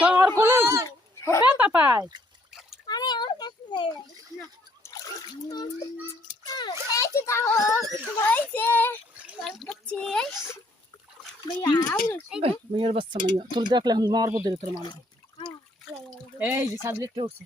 তোর কোলে বেতা পায় মেয়ের বাচ্চা মাইয়া তোর দেখলে এখন মারবো দিলে তোর মামা এই যে সাবজেক্ট উঠছে